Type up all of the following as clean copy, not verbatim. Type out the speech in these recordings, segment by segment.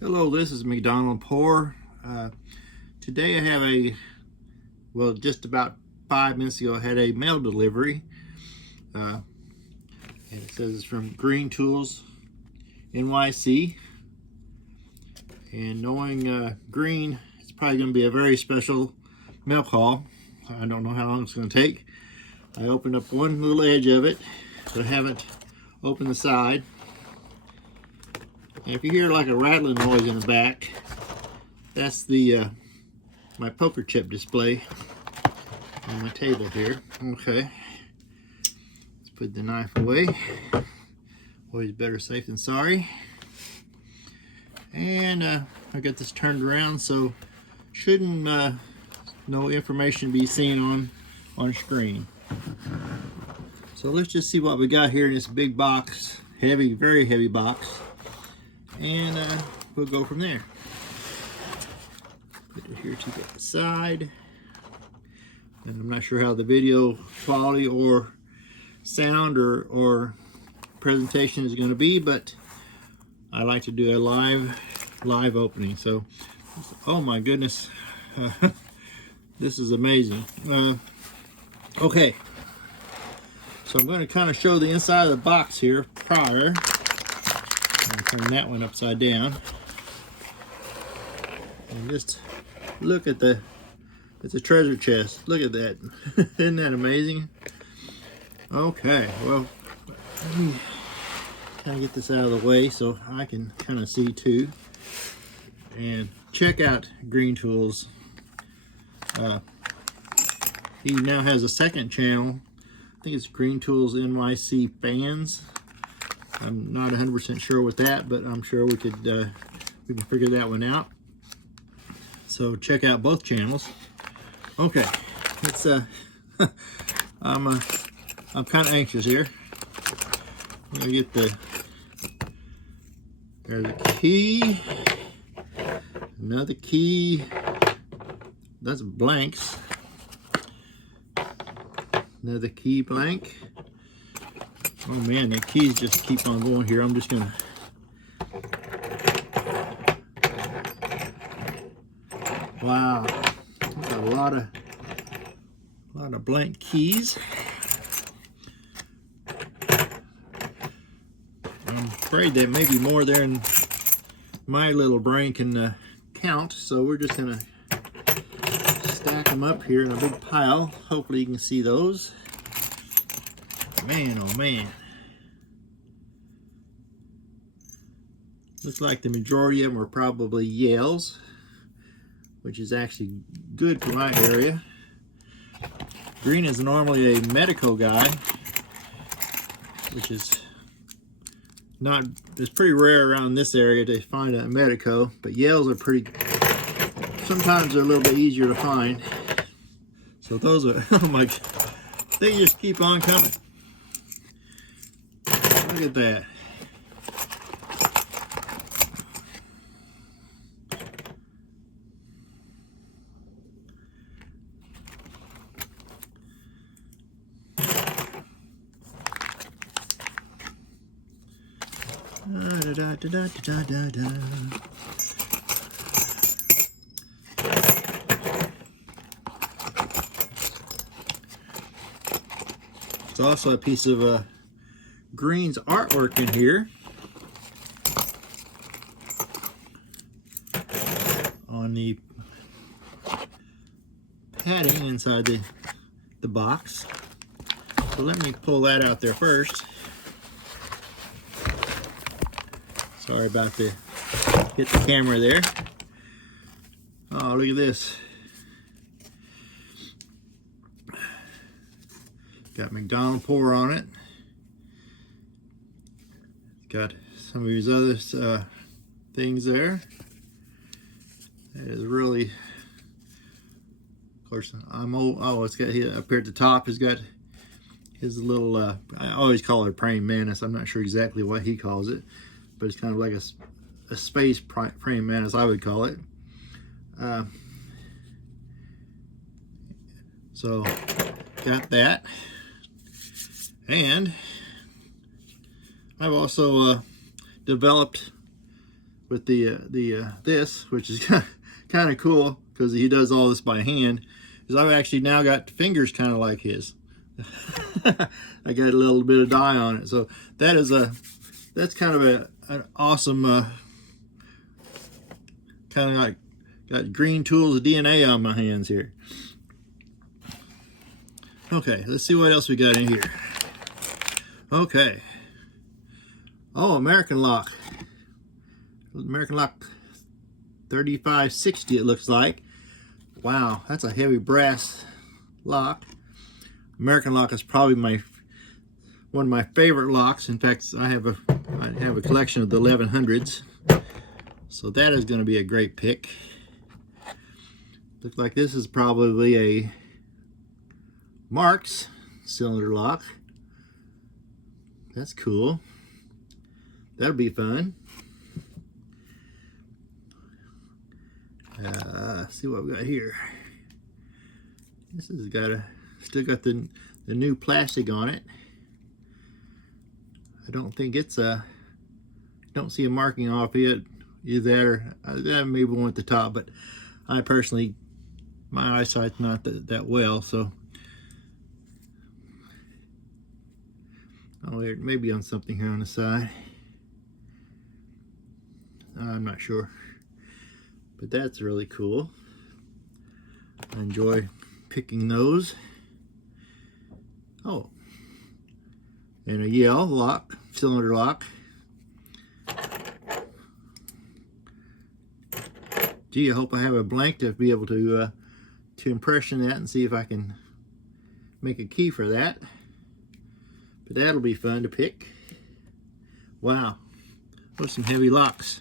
Hello, this is McDonald Pour. Today I have just about 5 minutes ago I had a mail delivery. And it says it's from Green Tools NYC. And knowing Green, it's probably going to be a very special mail call. I don't know how long it's going to take. I opened up one little edge of it, but I haven't opened the side. And if you hear like a rattling noise in the back, that's the my poker chip display on my table here. Okay, let's put the knife away. Always better safe than sorry. And I got this turned around, so shouldn't no information be seen on screen. So let's just see what we got here in this big box, heavy, very heavy box, and we'll go from there. Put it here to the side. And I'm not sure how the video quality or sound or presentation is going to be, but I like to do a live opening. So, oh my goodness, this is amazing. Okay, so I'm going to kind of show the inside of the box here prior. I'm going to turn that one upside down and just look at it's a treasure chest. Look at that. Isn't that amazing? Okay, well, let me kind of get this out of the way so I can kind of see too. And check out Green Tools. He now has a second channel. I think it's Green Tools NYC Fans. I'm not 100% sure with that, but I'm sure we can figure that one out. So check out both channels. Okay, it's I'm kind of anxious here. I'm gonna get there's a key, another key. That's blanks. Another key blank. Oh man, the keys just keep on going here. I'm just gonna. Wow, that's a lot of blank keys. I'm afraid there may be more there than my little brain can count. So we're just gonna stack them up here in a big pile. Hopefully you can see those. Man, oh man. Looks like the majority of them are probably Yales, which is actually good for my area. Green is normally a Medico guy, which is it's pretty rare around this area to find a Medico, but Yales are sometimes they're a little bit easier to find. So those are, oh my, they just keep on coming. Look at that. Da, da, da, da, da, da. There's also a piece of Green's artwork in here on the padding inside the box. So let me pull that out there first. Sorry about hit the camera there. Oh, look at this. Got McDonald Pour on it. Got some of his other things there. It is really, of course, I'm old. Oh, it's got up here at the top. It's got his little. I always call it a praying mantis. I'm not sure exactly what he calls it, but it's kind of like a space praying mantis, I would call it. So got that, and I've also developed with the this, which is kind of cool because he does all this by hand. Because I've actually now got fingers kind of like his. I got a little bit of dye on it, so that's kind of an awesome kind of like got green tools of DNA on my hands here. Okay, let's see what else we got in here. Okay. Oh, American lock. American lock 3560 it looks like. Wow, that's a heavy brass lock. American lock is probably one of my favorite locks. In fact, I have a collection of the 1100s. So that is going to be a great pick. Looks like this is probably a Marx cylinder lock. That's cool. That'll be fun. See what we got here. This has still got the new plastic on it. I don't think it's don't see a marking off it. Either that or that maybe one at the top, but I personally, my eyesight's not that well, so. Oh, there may be on something here on the side. I'm not sure, but that's really cool. I enjoy picking those. Oh, and a Yale lock, cylinder lock. Gee, I hope I have a blank to be able to impression that and see if I can make a key for that. But that'll be fun to pick. Wow, those are some heavy locks.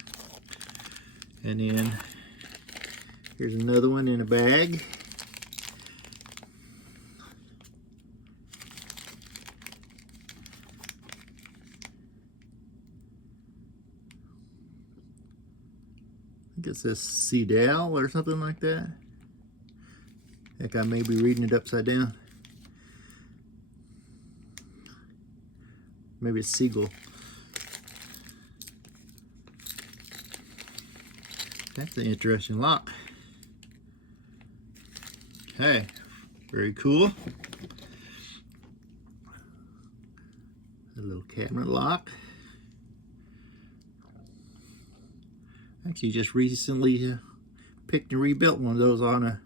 And then here's another one in a bag. I think it says Cedal or something like that. Heck, I may be reading it upside down. Maybe it's Siegel. That's an interesting lock. Okay, very cool. A little cabinet lock. Actually, just recently picked and rebuilt one of those on a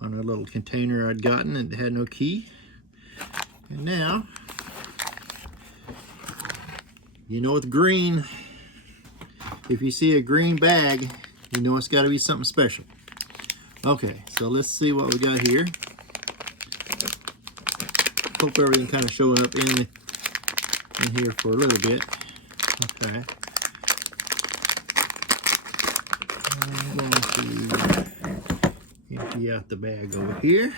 little container I'd gotten and had no key. And now, you know, with green, if you see a green bag, you know it's got to be something special. Okay, so let's see what we got here. Hope everything kind of showing up in here for a little bit. Okay. I'm going to empty out the bag over here.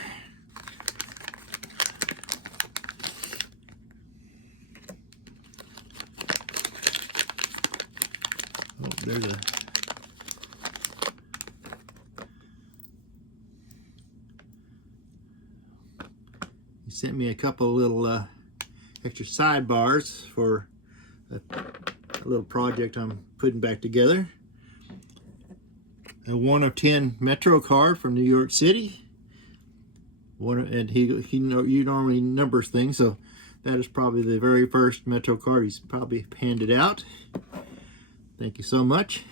Oh, there's a he sent me a couple little extra sidebars for a little project I'm putting back together. A 1 of 10 Metro card from New York City. And he normally numbers things, so that is probably the very first Metro card he's probably handed out. Thank you so much.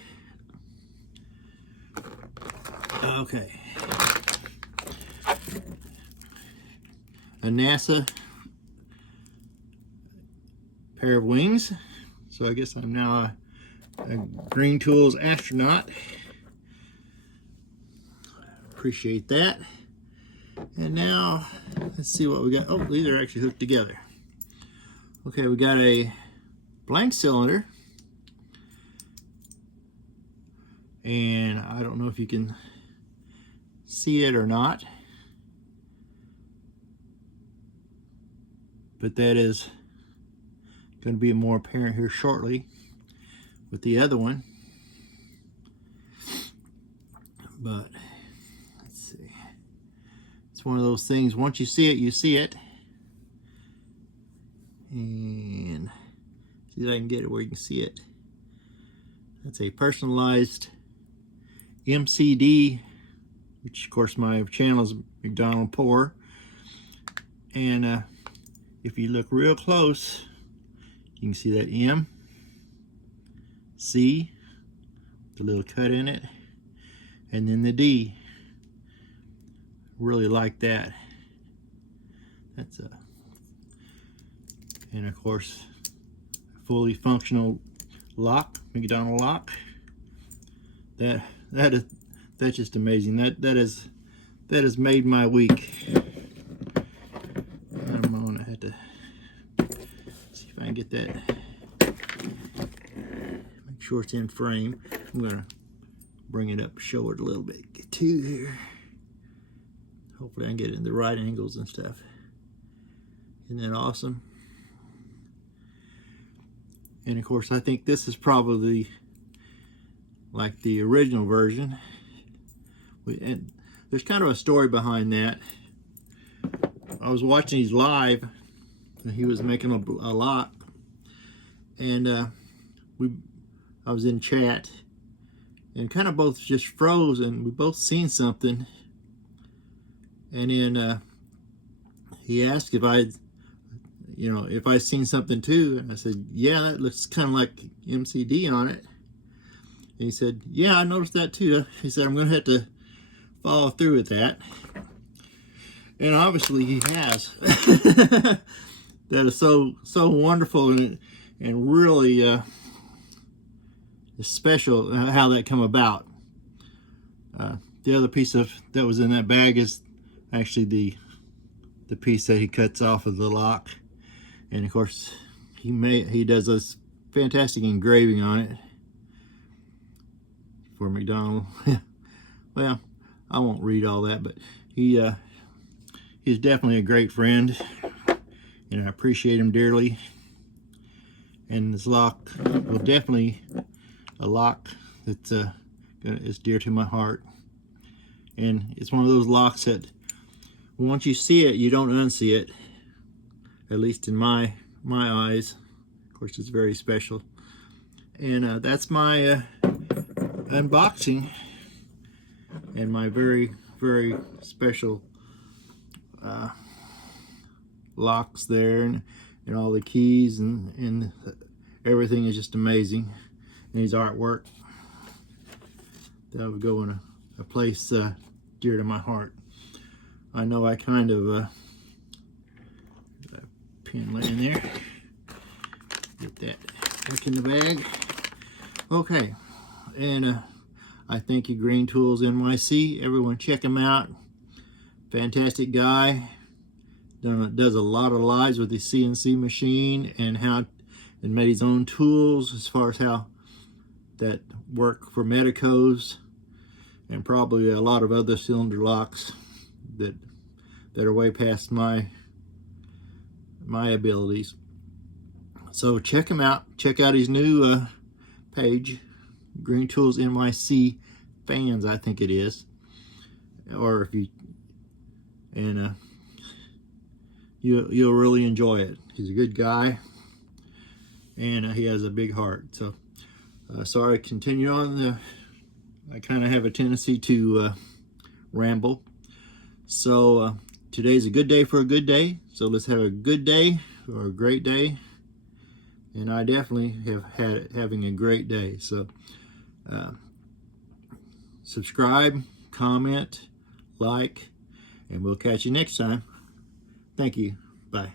Okay. A NASA pair of wings. So I guess I'm now a Green Tools astronaut. Appreciate that. And now let's see what we got. Oh, these are actually hooked together. Okay, we got a blank cylinder, and I don't know if you can see it or not, but that is going to be more apparent here shortly with the other one. But let's see, it's one of those things, once you see it, you see it. And see if I can get it where you can see it. That's a personalized MCD, which of course my channel is McDonald Pour. And if you look real close, you can see that M, C, the little cut in it, and then the D. Really like that. That's a, and of course, fully functional lock, McDonald lock. That's just amazing. That has made my week. I'm gonna have to see if I can get that. Make sure it's in frame. I'm gonna bring it up, show it a little bit. Get to here. Hopefully I can get it in the right angles and stuff. Isn't that awesome? And of course, I think this is probably like the original version. And there's kind of a story behind that. I was watching these live, and he was making a lock, and I was in chat, and kind of both just froze, and we both seen something. And then he asked if if I seen something too, and I said, yeah, that looks kind of like MCD on it. And he said, yeah, I noticed that too. He said, I'm going to have to follow through with that. And obviously he has. That is so wonderful, and really special how that come about. The other piece that was in that bag is actually the piece that he cuts off of the lock. And of course, he does this fantastic engraving on it for McDonald. Well, I won't read all that, but he's definitely a great friend, and I appreciate him dearly. And this lock will definitely a lock that's is dear to my heart. And it's one of those locks that once you see it, you don't unsee it. At least in my eyes. Of course, it's very special. And that's my unboxing, and my very special locks there, and all the keys, and everything is just amazing. And his artwork, that would go in a place dear to my heart. I know I kind of pin laying there. Get that back in the bag. Okay, and I thank you, Green Tools NYC. Everyone check him out. Fantastic guy. Does a lot of lives with his CNC machine, and made his own tools as far as how that work for Medicos, and probably a lot of other cylinder locks that are way past my abilities. So check him out. Check out his new page, Green Tools NYC Fans, I think it is. Or if you, and you'll really enjoy it. He's a good guy, and he has a big heart. So sorry, continue on. I kind of have a tendency to ramble. So today's a good day for a good day. So let's have a good day or a great day. And I definitely have having a great day. So subscribe, comment, like, and we'll catch you next time. Thank you. Bye.